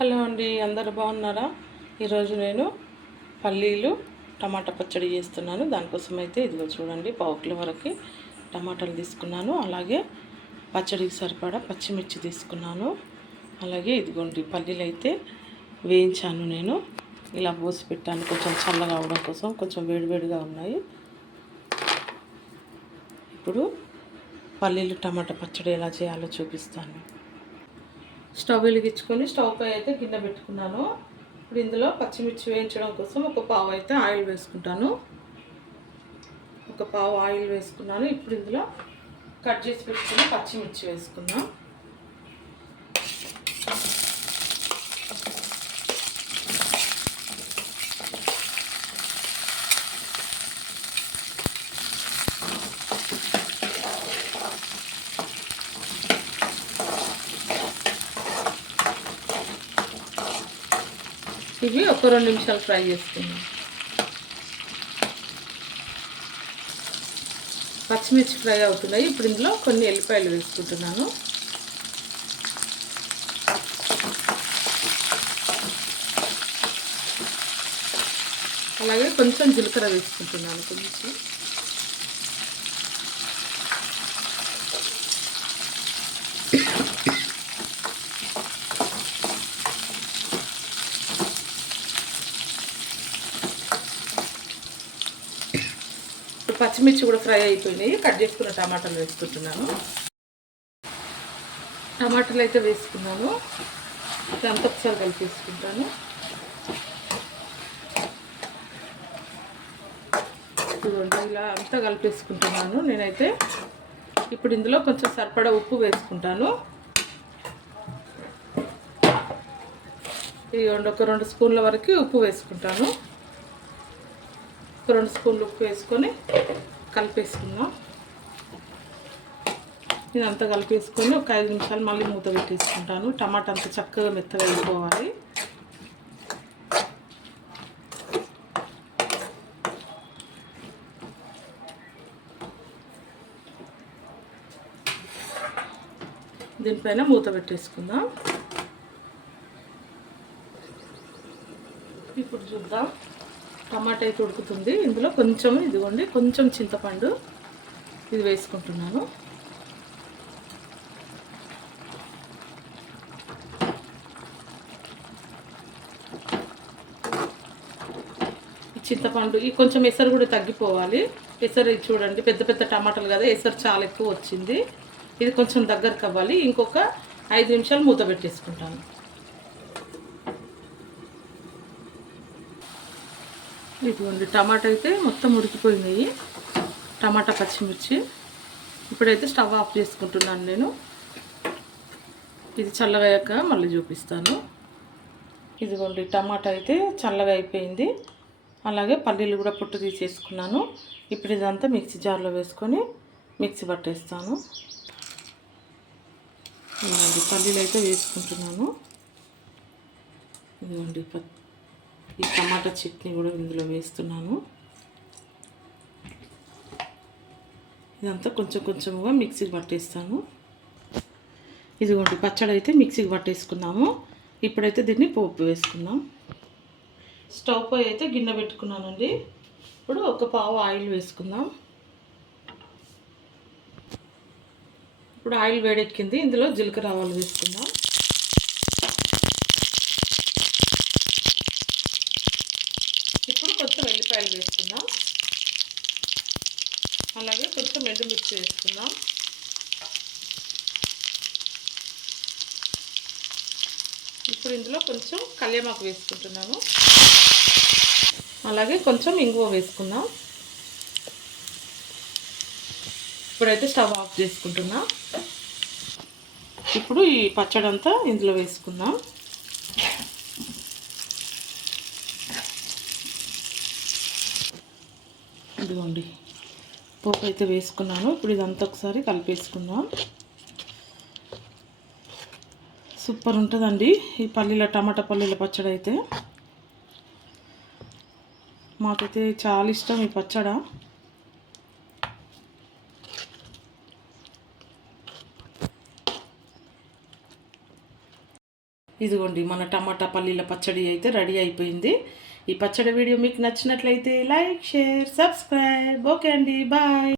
Hello అండి, అందరు బాగున్నారా? ఈరోజు నేను పల్లీలు టమాటా పచ్చడి చేస్తున్నాను. దానికోసం అయితే ఇదిగో చూడండి, పావు కిలో వరకు టమాటాలు తీసుకున్నాను. అలాగే పచ్చడికి సరిపడా పచ్చిమిర్చి తీసుకున్నాను. అలాగే ఇదిగోండి పల్లీలు అయితే వేయించాను. నేను ఇలా పోసి పెట్టాను, కొంచెం చల్లగా అవడం కోసం. కొంచెం వేడివేడిగా ఉన్నాయి. ఇప్పుడు పల్లీలు టమాటా పచ్చడి ఎలా చేయాలో చూపిస్తాను. స్టవ్ వెలిగించుకొని స్టవ్ పై అయితే గిన్నె పెట్టుకున్నాను. ఇప్పుడు ఇందులో పచ్చిమిర్చి వేయించడం కోసం ఒక పావు అయితే ఆయిల్ వేసుకుంటాను. ఒక పావు ఆయిల్ వేసుకున్నాను. ఇప్పుడు ఇందులో కట్ చేసి పెట్టుకుని పచ్చిమిర్చి వేసుకుందాం. ఇవి ఒక 2 నిమిషాలు ఫ్రై చేసుకుందాం. పచ్చిమిర్చి ఫ్రై అవుతున్నాయి. ఇప్పుడు ఇందులో కొన్ని ఎల్లిపాయలు వేసుకుంటున్నాను. అలాగే కొంచెం జీలకర్ర వేసుకుంటున్నాను. కొంచెం పచ్చిమిర్చి కూడా ఫ్రై అయిపోయినాయి. కట్ చేసుకున్న టమాటాలు వేసుకుంటున్నాను. టమాటాలు అయితే వేసుకున్నాను. ఇదంతా ఒకసారి కలిపేసుకుంటాను. ఇలా అంతా కలిపేసుకుంటున్నాను నేనైతే. ఇప్పుడు ఇందులో కొంచెం సరిపడా ఉప్పు వేసుకుంటాను. ఇదిగోండి, ఒక 2 స్పూన్ల వరకు ఉప్పు వేసుకుంటాను. 2 స్పూన్లు ఉప్పు వేసుకొని కలిపేసుకుందాం. ఇదంతా కలిపేసుకొని ఒక 5 నిమిషాలు మళ్ళీ మూత పెట్టేసుకుంటాను. టమాటా అంతా చక్కగా మెత్తగా అయిపోవాలి. దీనిపైన మూత పెట్టేసుకుందాం. ఇప్పుడు చూద్దాం, టమాటా అయితే ఉడుకుతుంది. ఇందులో కొంచెం ఇదిగోండి, కొంచెం చింతపండు ఇది వేసుకుంటున్నాను. చింతపండు ఈ కొంచెం ఎసరు కూడా తగ్గిపోవాలి. ఎసరు చూడండి, పెద్ద పెద్ద టమాటాలు కదా, ఎసరు చాలా ఎక్కువ వచ్చింది. ఇది కొంచెం దగ్గరకు అవ్వాలి. ఇంకొక 5 నిమిషాలు మూత పెట్టేసుకుంటాను. ఇదిగోండి, టమాటా అయితే మొత్తం ఉడికిపోయినాయి, టమాటా పచ్చిమిర్చి. ఇప్పుడైతే స్టవ్ ఆఫ్ చేసుకుంటున్నాను నేను. ఇది చల్లగా అయ్యాక మళ్ళీ చూపిస్తాను. ఇదిగోండి, టమాటా అయితే చల్లగా అయిపోయింది. అలాగే పల్లీలు కూడా పొట్టు తీసేసుకున్నాను. ఇప్పుడు ఇదంతా మిక్సీ జార్లో వేసుకొని మిక్సీ పట్టేస్తాను. ఇదిగోండి, పల్లీలు అయితే వేసుకుంటున్నాను. ఇదిగోండి, ఈ టమాటా చట్నీ కూడా ఇందులో వేస్తున్నాను. ఇదంతా కొంచెం కొంచెంగా మిక్సీకి పట్టేస్తాను. ఇదిగోండి, పచ్చడి అయితే మిక్సీకి పట్టేసుకున్నాము. ఇప్పుడైతే దీన్ని పోపు వేసుకుందాం. స్టవ్ పై అయితే గిన్నె పెట్టుకున్నానండి. ఇప్పుడు ఒక పావు ఆయిల్ వేసుకుందాం. ఇప్పుడు ఆయిల్ వేడెక్కింది. ఇందులో జీలకర్ర ఆవాలు వేసుకుందాం. ఇప్పుడు కొంచెం ఎల్లిపాయలు వేసుకుందాం. అలాగే కొంచెం ఎండుమిర్చి వేసుకుందాం. ఇప్పుడు ఇందులో కొంచెం కల్యమాకు వేసుకుంటున్నాను. అలాగే కొంచెం ఇంగువ వేసుకుందాం. ఇప్పుడైతే స్టవ్ ఆఫ్ చేసుకుంటున్నా. ఇప్పుడు ఈ పచ్చడి అంతా ఇందులో వేసుకుందాం. ఇదిగోండి, పోపు అయితే వేసుకున్నాను. ఇప్పుడు ఇదంతా ఒకసారి కలిపేసుకుందాం. సూపర్ ఉంటుందండి ఈ టమాటా పల్లీల పచ్చడి అయితే. మాకైతే చాలా ఇష్టం ఈ పచ్చడి. ఇదిగోండి మన టమాటా పల్లీల పచ్చడి అయితే రెడీ అయిపోయింది. ఈ పచ్చడి వీడియో మీకు నచ్చినట్లయితే లైక్, షేర్, సబ్స్క్రైబ్. ఓకే అండి, బాయ్.